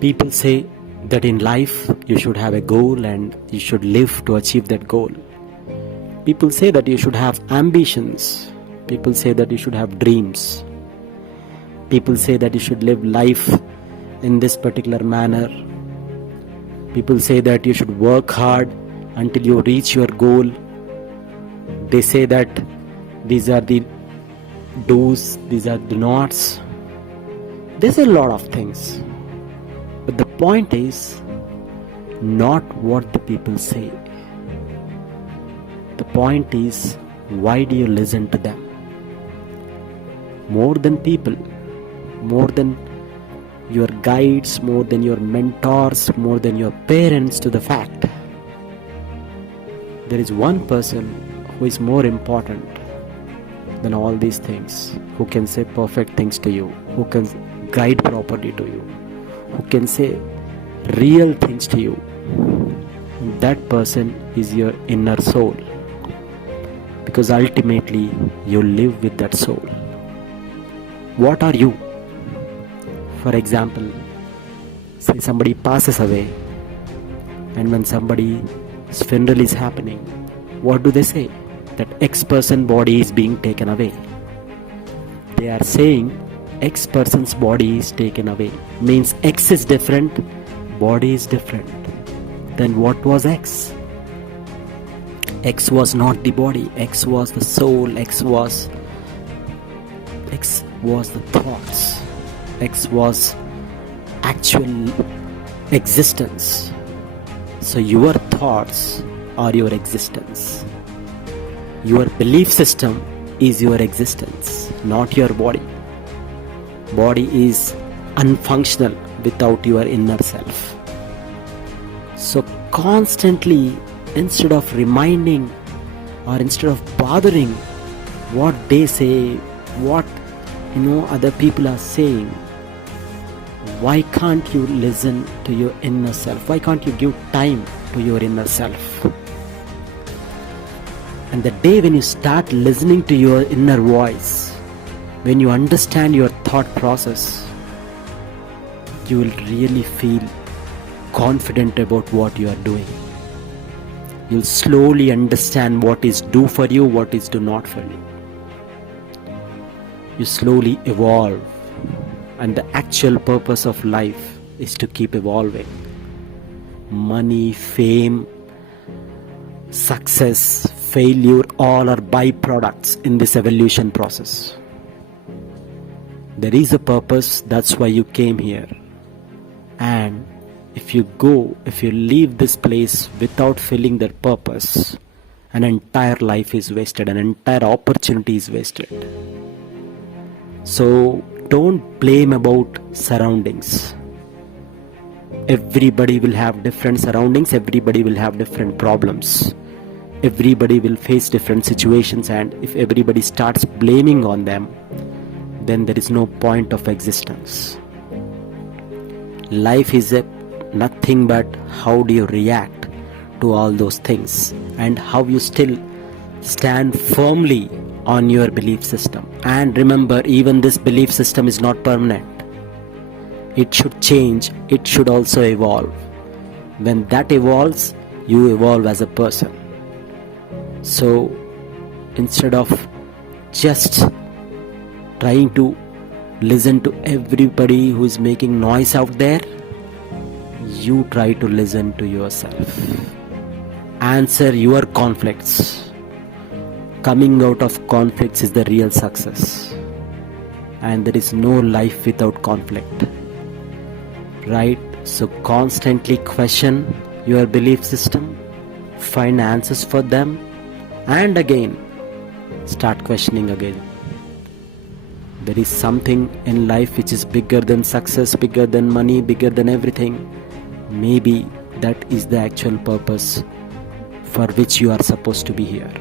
People say that in life you should have a goal and you should live to achieve that goal. People say that you should have ambitions. People say that you should have dreams. People say that you should live life in this particular manner. People say that you should work hard until you reach your goal. They say that these are the do's, these are the nots. There's a lot of things. But the point is not what the people say. The point is, why do you listen to them? More than people, more than your guides, more than your mentors, more than your parents, to the fact, there is one person who is more important than all these things, who can say perfect things to you, who can guide properly to you, who can say real things to you. That person is your inner soul, because ultimately you live with that soul. What are you? For example, say somebody passes away, and when somebody's funeral is happening, what do they say? That X person body is being taken away. They are saying X person's body is taken away. Means X is different, body is different. Then what was X? X was not the body. X was the soul. X was the thoughts. X was actual existence. So your thoughts are your existence. Your belief system is your existence, not your body. Body is unfunctional without your inner self. So constantly, instead of reminding or instead of bothering what they say, what other people are saying, why can't you listen to your inner self? Why can't you give time to your inner self? And the day when you start listening to your inner voice, when you understand your thought process, you will really feel confident about what you are doing. You'll slowly understand what is do for you, what is do not for you. You slowly evolve, and the actual purpose of life is to keep evolving. Money, fame, success, failure, all are byproducts in this evolution process. There is a purpose, that's why you came here. And if you leave this place without filling that purpose, an entire life is wasted, an entire opportunity is wasted. So don't blame about surroundings. Everybody will have different surroundings, everybody will have different problems. Everybody will face different situations, and if everybody starts blaming on them, then there is no point of existence. Life is nothing but how do you react to all those things, and how you still stand firmly on your belief system. And remember, even this belief system is not permanent. It should change, it should also evolve. When that evolves, you evolve as a person. So instead of just trying to listen to everybody who is making noise out there, you try to listen to yourself. Answer your conflicts. Coming out of conflicts is the real success. And there is no life without conflict. Right? So constantly question your belief system, find answers for them, and again start questioning again. There is something in life which is bigger than success, bigger than money, bigger than everything. Maybe that is the actual purpose for which you are supposed to be here.